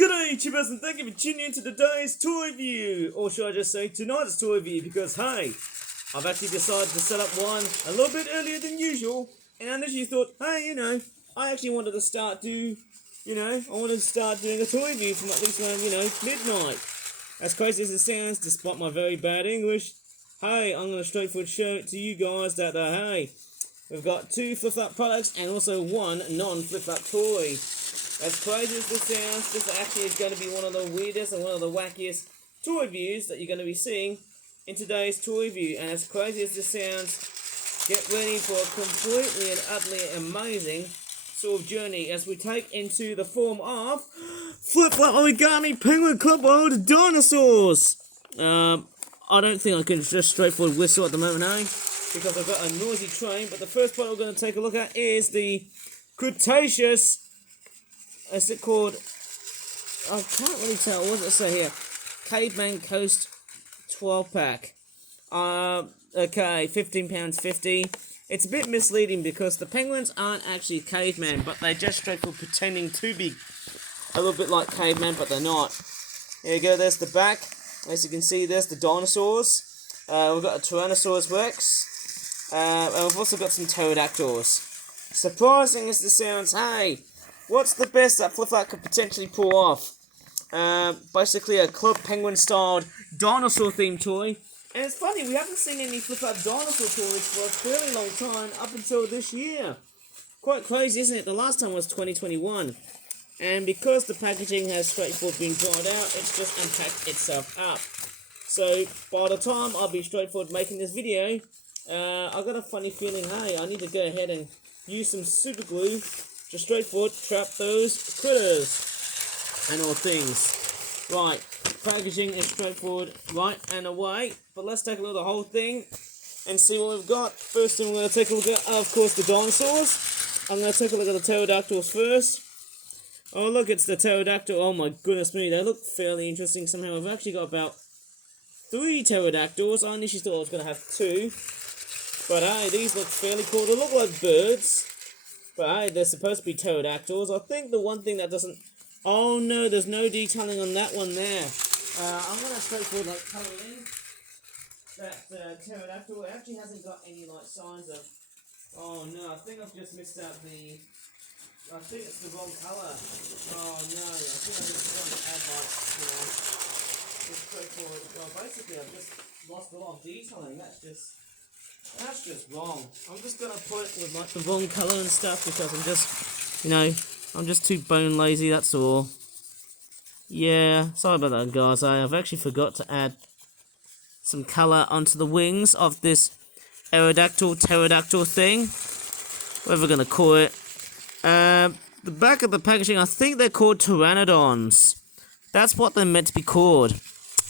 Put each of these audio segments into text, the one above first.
G'day YouTubers, and thank you for tuning in to today's toy review, or should I just say tonight's toy review, because hey, I've actually decided to set up one a little bit earlier than usual, and I initially thought, hey, I actually wanted to start doing a toy review from at least around, midnight. As crazy as it sounds, despite my very bad English, hey, I'm going to straightforward show it to you guys that, hey, we've got 2 flip-flop products and also 1 non-flip-flop toy. As crazy as this sounds, this actually is going to be one of the weirdest and one of the wackiest toy reviews that you're going to be seeing in today's toy review. And as crazy as this sounds, get ready for a completely and utterly amazing sort of journey as we take into the form of Flip-Flop Origami Penguin Club World Dinosaurs. I don't think I can just straightforward whistle at the moment, because I've got a noisy train. But the first part we're going to take a look at is the Cretaceous. Is it called? I can't really tell. What does it say here? Caveman Coast 12-pack. Okay, £15.50. It's a bit misleading because the penguins aren't actually cavemen, but they're just straightforward pretending to be a little bit like cavemen, but they're not. Here you go. There's the back. As you can see, there's the dinosaurs. We've got a Tyrannosaurus Rex, and we've also got some pterodactyls. Surprising as this sounds, hey. What's the best that Flip-Flop could potentially pull off? Basically a Club Penguin-styled dinosaur-themed toy. And it's funny, we haven't seen any Flip-Flop dinosaur toys for a fairly long time, up until this year. Quite crazy, isn't it? The last time was 2021. And because the packaging has straightforward been dried out, it's just unpacked itself up. So, by the time I'll be straightforward making this video, I've got a funny feeling, hey, I need to go ahead and use some super glue. Just straightforward, trap those critters and all things. Right, packaging is straightforward, right and away. But let's take a look at the whole thing and see what we've got. First thing we're going to take a look at, of course, the dinosaurs. I'm going to take a look at the pterodactyls first. Oh, look, it's the pterodactyl. Oh my goodness me, they look fairly interesting somehow. We've actually got about 3 pterodactyls. I initially thought I was going to have 2. But hey, these look fairly cool. They look like birds. But hey, they're supposed to be pterodactyls. I think the one thing that doesn't... Oh no, there's no detailing on that one there. I'm going to straightforward colour in that pterodactyl. It actually hasn't got any signs of... Oh no, I think I've just missed out the... I think it's the wrong colour. Oh no, I think I just want to add just straightforward. Well, basically I've just lost a lot of detailing. That's just wrong. I'm just going to put it with the wrong colour and stuff because I'm just, I'm just too bone lazy, that's all. Yeah, sorry about that, guys. I've actually forgot to add some colour onto the wings of this pterodactyl thing. Whatever we're going to call it. The back of the packaging, I think they're called pteranodons. That's what they're meant to be called.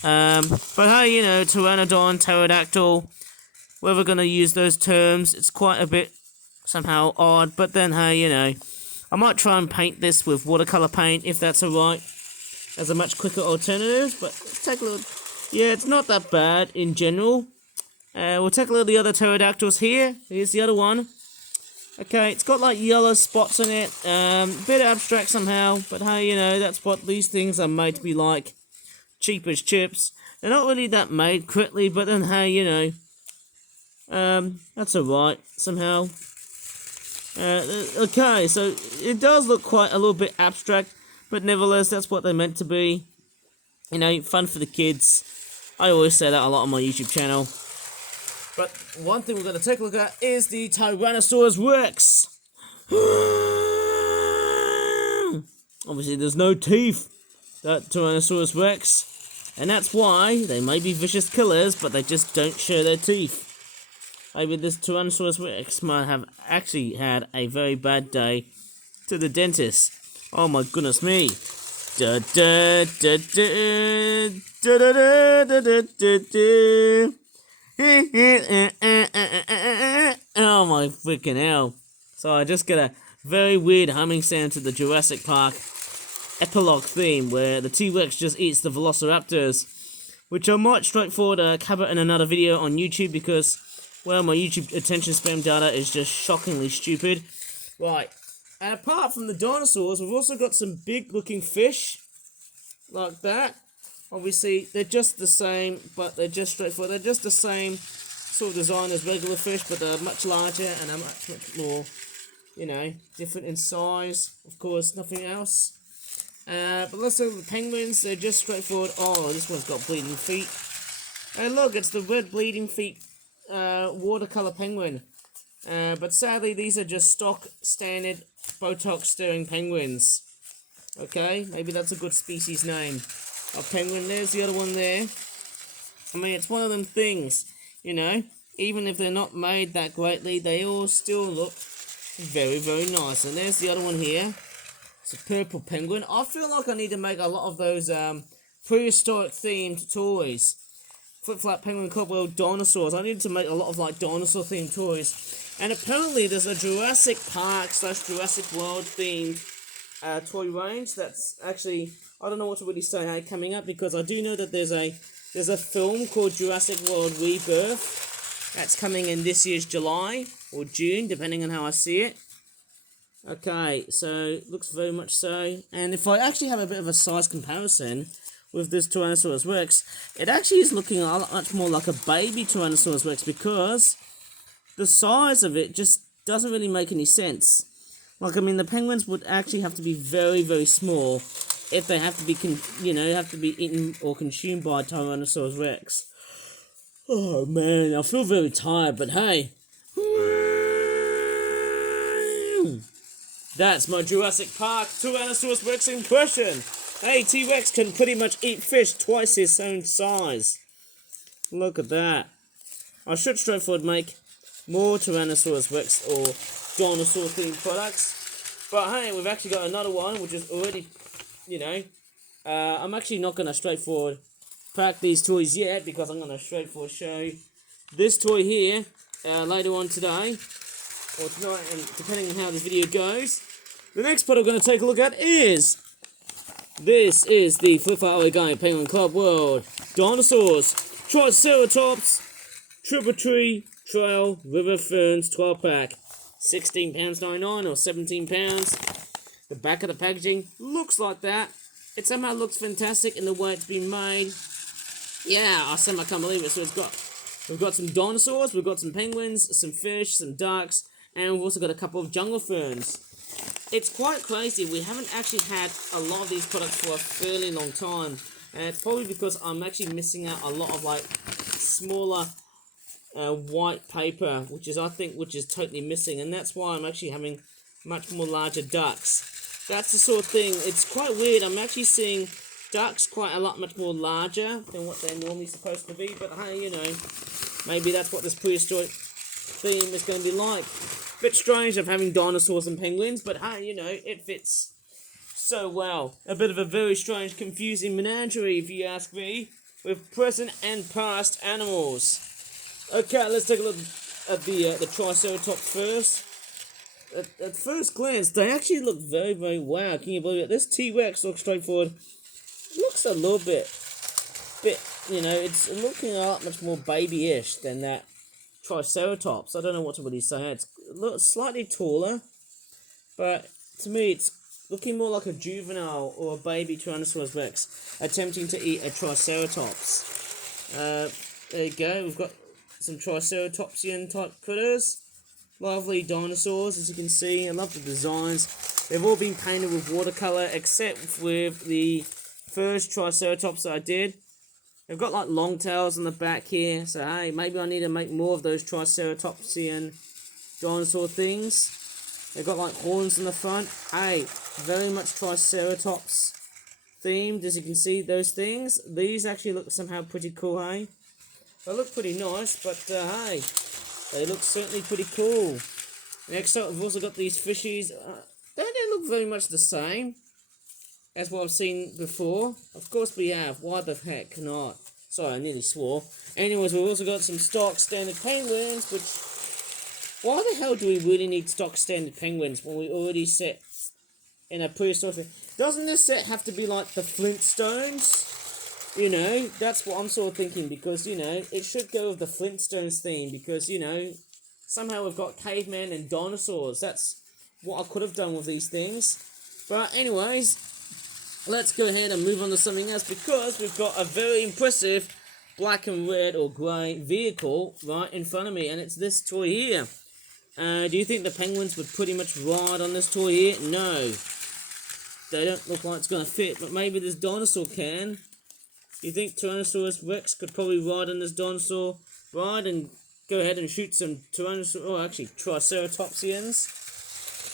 But hey, pteranodon, pterodactyl. Whether we're going to use those terms, it's quite a bit somehow odd, but then, hey, I might try and paint this with watercolour paint, if that's alright, as a much quicker alternative, but let's take a look. Yeah, it's not that bad in general. We'll take a look at the other pterodactyls here. Here's the other one. Okay, it's got yellow spots on it, a bit abstract somehow, but hey, that's what these things are made to be like. Cheap as chips. They're not really that made correctly, but then, hey, that's alright, somehow. Okay, so it does look quite a little bit abstract, but nevertheless, that's what they're meant to be. Fun for the kids. I always say that a lot on my YouTube channel. But one thing we're going to take a look at is the Tyrannosaurus Rex. Obviously, there's no teeth, that Tyrannosaurus Rex. And that's why they may be vicious killers, but they just don't show their teeth. Maybe this Tyrannosaurus Rex might have actually had a very bad day to the dentist. Oh my goodness me. Oh my freaking hell. So I just get a very weird humming sound to the Jurassic Park epilogue theme where the T-Rex just eats the Velociraptors, which I might straightforward cover in another video on YouTube because, well, my YouTube attention span data is just shockingly stupid. Right, And apart from the dinosaurs, we've also got some big looking fish. like that. Obviously, they're just the same, but they're just straightforward. They're just the same sort of design as regular fish, but they're much larger and are much more, you know, different in size. Of course, nothing else. But let's look at the penguins. They're just straightforward. Oh, this one's got bleeding feet. And look, it's the red bleeding feet watercolor penguin. But sadly, these are just stock, standard, Botox staring penguins. Okay, maybe that's a good species name. A penguin, there's the other one there. I mean, it's one of them things, you know, even if they're not made that greatly, they all still look very, very nice. And there's the other one here. It's a purple penguin. I feel like I need to make a lot of those prehistoric themed toys. Flip-flap penguin, cobweb, dinosaurs. I need to make a lot of like dinosaur themed toys. And apparently there's a Jurassic Park / Jurassic World themed toy range that's actually, I don't know what to really say coming up, because I do know that there's a film called Jurassic World Rebirth that's coming in this year's July or June, depending on how I see it. Okay, so looks very much so. And if I actually have a bit of a size comparison with this Tyrannosaurus Rex, it actually is looking a lot much more like a baby Tyrannosaurus Rex, because the size of it just doesn't really make any sense. Like, I mean, the penguins would actually have to be very, very small if they have to be, have to be eaten or consumed by Tyrannosaurus Rex. Oh man, I feel very tired, but hey. That's my Jurassic Park Tyrannosaurus Rex impression. Hey, T-Rex can pretty much eat fish twice his own size. Look at that. I should straightforward make more Tyrannosaurus Rex or dinosaur themed products. But hey, we've actually got another one which is already, I'm actually not going to straightforward pack these toys yet, because I'm going to straightforward show this toy here later on today or tonight, and depending on how this video goes. The next product I'm going to take a look at is this is the Flip-Flap Origami Penguin Club World Dinosaurs Triceratops Tributary Trail River Ferns 12 pack, £16.99 or £17. The back of the packaging looks like that. It somehow looks fantastic in the way it's been made. Yeah, I somehow can't believe it. So we've got some dinosaurs, we've got some penguins, some fish, some ducks, and we've also got a couple of jungle ferns. It's quite crazy. We haven't actually had a lot of these products for a fairly long time, and it's probably because I'm actually missing out a lot of like smaller white paper, which is totally missing, and that's why I'm actually having much more larger ducks. That's the sort of thing. It's quite weird. I'm actually seeing ducks quite a lot much more larger than what they're normally supposed to be, but hey, maybe that's what this prehistoric theme is going to be like. Bit strange of having dinosaurs and penguins, but hey, it fits so well. A bit of a very strange, confusing menagerie, if you ask me, with present and past animals. Okay, let's take a look at the Triceratops first. At first glance, they actually look very, very wow. Can you believe it? This T-Rex looks straightforward. It looks a little bit, it's looking a lot much more babyish than that Triceratops. I don't know what to really say. It's slightly taller, but to me it's looking more like a juvenile or a baby Tyrannosaurus Rex attempting to eat a Triceratops. There you go. We've got some Triceratopsian type critters. Lovely dinosaurs, as you can see. I love the designs. They've all been painted with watercolor, except with the first Triceratops that I did. They've got like long tails on the back here, so hey, maybe I need to make more of those Triceratopsian dinosaur things. They've got like horns on the front. Hey, very much Triceratops themed, as you can see, those things. These actually look somehow pretty cool, hey? They look pretty nice, but hey, they look certainly pretty cool. Next up, we've also got these fishies. They don't look very much the same as what I've seen before. Of course we have. Why the heck not? Sorry, I nearly swore. Anyways, we've also got some stock standard penguins, which... Why the hell do we really need stock standard penguins when we already set in a prehistoric... Doesn't this set have to be like the Flintstones? That's what I'm sort of thinking, because, it should go with the Flintstones theme, because, somehow we've got cavemen and dinosaurs. That's what I could have done with these things. But anyways, let's go ahead and move on to something else, because we've got a very impressive black and red or grey vehicle right in front of me, and it's this toy here. Do you think the penguins would pretty much ride on this toy here? No. They don't look like it's going to fit, but maybe this dinosaur can. Do you think Tyrannosaurus Rex could probably ride on this dinosaur ride and go ahead and shoot some Triceratopsians?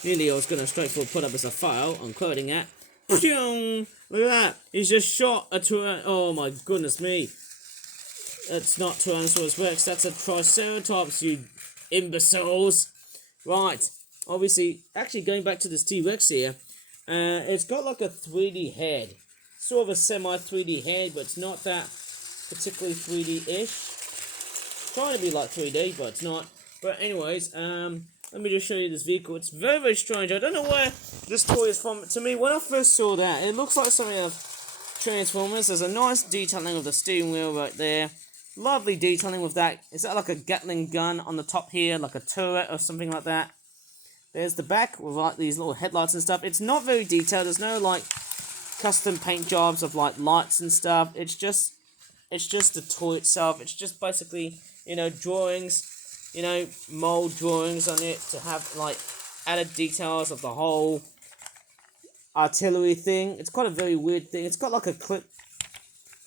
Nearly I was going to straightforward put up as a file. I'm quoting that. Look at that. He's just shot a Oh my goodness me. That's not Tyrannosaurus Rex. That's a Triceratops, you imbeciles. Right. Obviously, actually going back to this T-Rex here, it's got like a 3D head. Sort of a semi-3D head, but it's not that particularly 3D-ish. Trying to be like 3D, but it's not. But anyways, let me just show you this vehicle. It's very, very strange. I don't know where this toy is from. To me, when I first saw that, it looks like something of Transformers. There's a nice detailing of the steering wheel right there. Lovely detailing with that. Is that like a Gatling gun on the top here, like a turret or something like that? There's the back with like these little headlights and stuff. It's not very detailed. There's no like custom paint jobs of like lights and stuff. It's just the toy itself. It's just basically, you know, drawings, you know, mold drawings on it to have like added details of the whole artillery thing. It's quite a very weird thing. It's got like a clip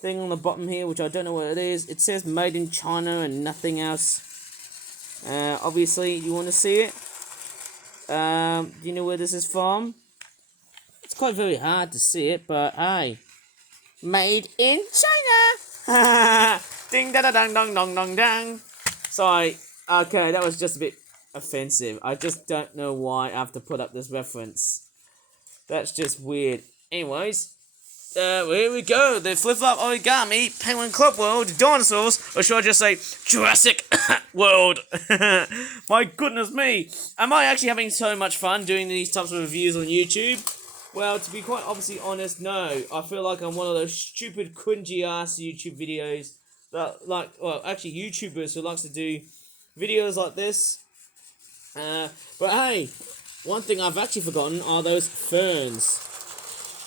thing on the bottom here, which I don't know what it is. It says made in China and nothing else. Obviously, you want to see it. Do you know where this is from? It's quite very hard to see it, but hey, made in China. Ding da da dong dong dong dong dang. Sorry. Okay, that was just a bit offensive. I just don't know why I have to put up this reference. That's just weird. Anyways, here we go. The flip-flop origami penguin club world dinosaurs, or should I just say Jurassic World? My goodness me. Am I actually having so much fun doing these types of reviews on YouTube? Well, to be quite obviously honest, no. I feel like I'm one of those stupid, cringy-ass YouTube videos that, like, well, actually YouTubers who likes to do videos like this. But hey, one thing I've actually forgotten are those ferns.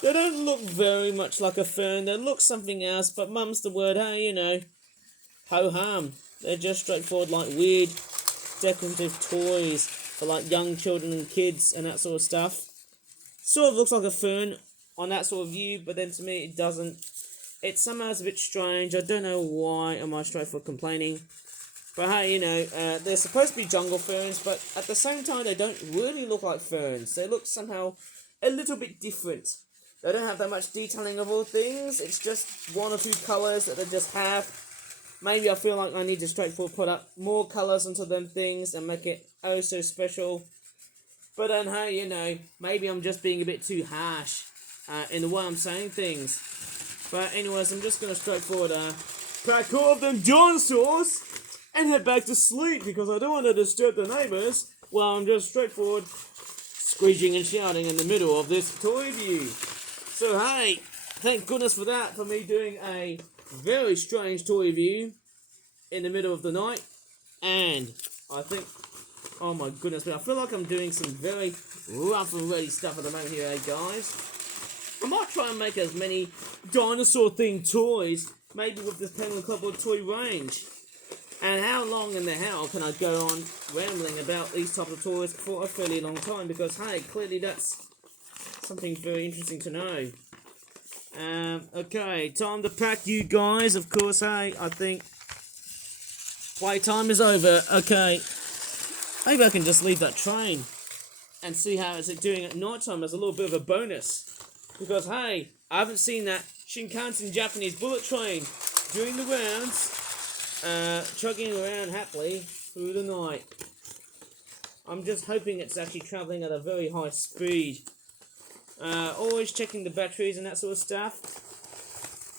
They don't look very much like a fern. They look something else, but mum's the word, hey, you know. Ho-hum. They're just straightforward, like, weird, decorative toys for, like, young children and kids and that sort of stuff. Sort of looks like a fern on that sort of view, but then to me it doesn't. It somehow is a bit strange. I don't know why am I straightforward complaining. But hey, you know, they're supposed to be jungle ferns, but at the same time they don't really look like ferns. They look somehow a little bit different. They don't have that much detailing of all things. It's just one or two colours that they just have. Maybe I feel like I need to straightforward put up more colours onto them things and make it oh so special. But then, hey, you know, maybe I'm just being a bit too harsh in the way I'm saying things. But anyways, I'm just going to straightforward pack all of them dinosaurs and head back to sleep because I don't want to disturb the neighbours while I'm just straightforward screeching and shouting in the middle of this toy view. So hey, thank goodness for that, for me doing a very strange toy view in the middle of the night. And I think, oh my goodness me, I feel like I'm doing some very rough and ready stuff at the moment here, guys. I might try and make as many dinosaur-themed toys, maybe with this Penguin Club World toy range. And how long in the hell can I go on rambling about these types of toys for a fairly long time? Because, hey, clearly that's something very interesting to know. Okay, time to pack, you guys. Of course, hey, I think playtime is over. Okay, maybe I can just leave that train and see how it's doing at night time as a little bit of a bonus. Because, hey, I haven't seen that Shinkansen Japanese bullet train doing the rounds, chugging around happily through the night. I'm just hoping it's actually travelling at a very high speed. Always checking the batteries and that sort of stuff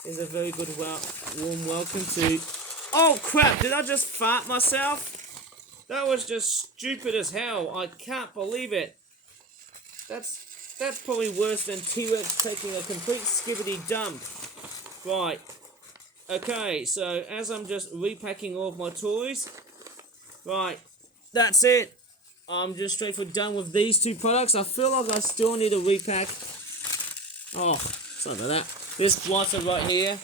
is a very good warm welcome to... Oh crap, did I just fart myself? That was just stupid as hell. I can't believe it. That's probably worse than T-Rex taking a complete skibbity dump. Right. Okay, so as I'm just repacking all of my toys, right, that's it. I'm just straightforward done with these two products. I feel like I still need to repack Something like that. This blotter right here,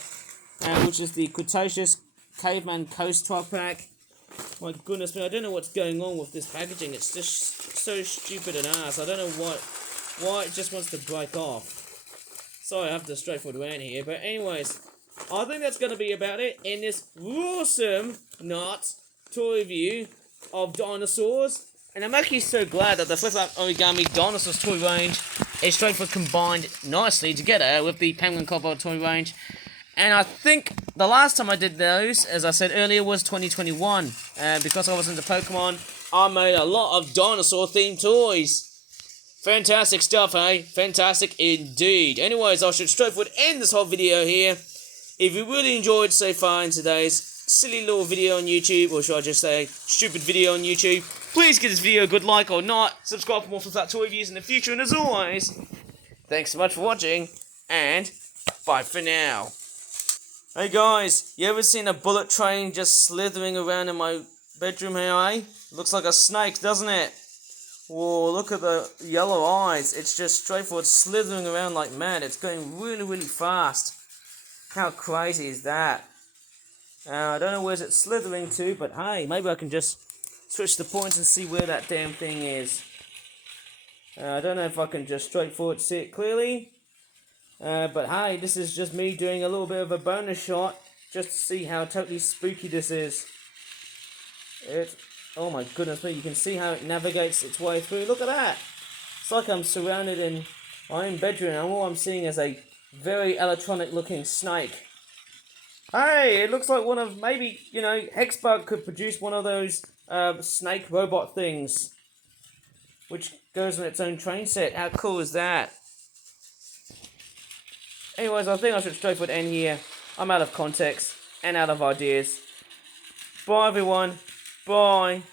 which is the Cretaceous Caveman Coast truck pack. My goodness me, I don't know what's going on with this packaging. It's just so stupid and ass. I don't know why it just wants to break off. Sorry, I have the straightforward rant here. But anyways, I think that's going to be about it in this awesome toy review of Dinosaurs. And I'm actually so glad that the flip-up Origami Dinosaurs toy range is straightforward combined nicely together with the Penguin Kobold toy range. And I think the last time I did those, as I said earlier, was 2021. Because I was into Pokemon, I made a lot of dinosaur-themed toys. Fantastic stuff, eh? Fantastic indeed. Anyways, I should straightforward end this whole video here. If you really enjoyed so far in today's silly little video on YouTube, or should I just say stupid video on YouTube, please give this video a good like or not. Subscribe for more Flip toy reviews in the future. And as always, thanks so much for watching, and bye for now. Hey guys, you ever seen a bullet train just slithering around in my bedroom here, eh? Looks like a snake, doesn't it? Whoa, look at the yellow eyes. It's just straightforward slithering around like mad. It's going really, really fast. How crazy is that? I don't know where's it slithering to, but hey, maybe I can just switch the points and see where that damn thing is. I don't know if I can just straightforward see it clearly. But hey, this is just me doing a little bit of a bonus shot just to see how totally spooky this is. Oh my goodness me, you can see how it navigates its way through. Look at that! It's like I'm surrounded in my own bedroom and all I'm seeing is a very electronic looking snake. Hey, it looks like one of, maybe, you know, Hexbug could produce one of those snake robot things, which goes on its own train set. How cool is that? Anyways, I think I should straightforward end here. I'm out of context and out of ideas. Bye everyone. Bye.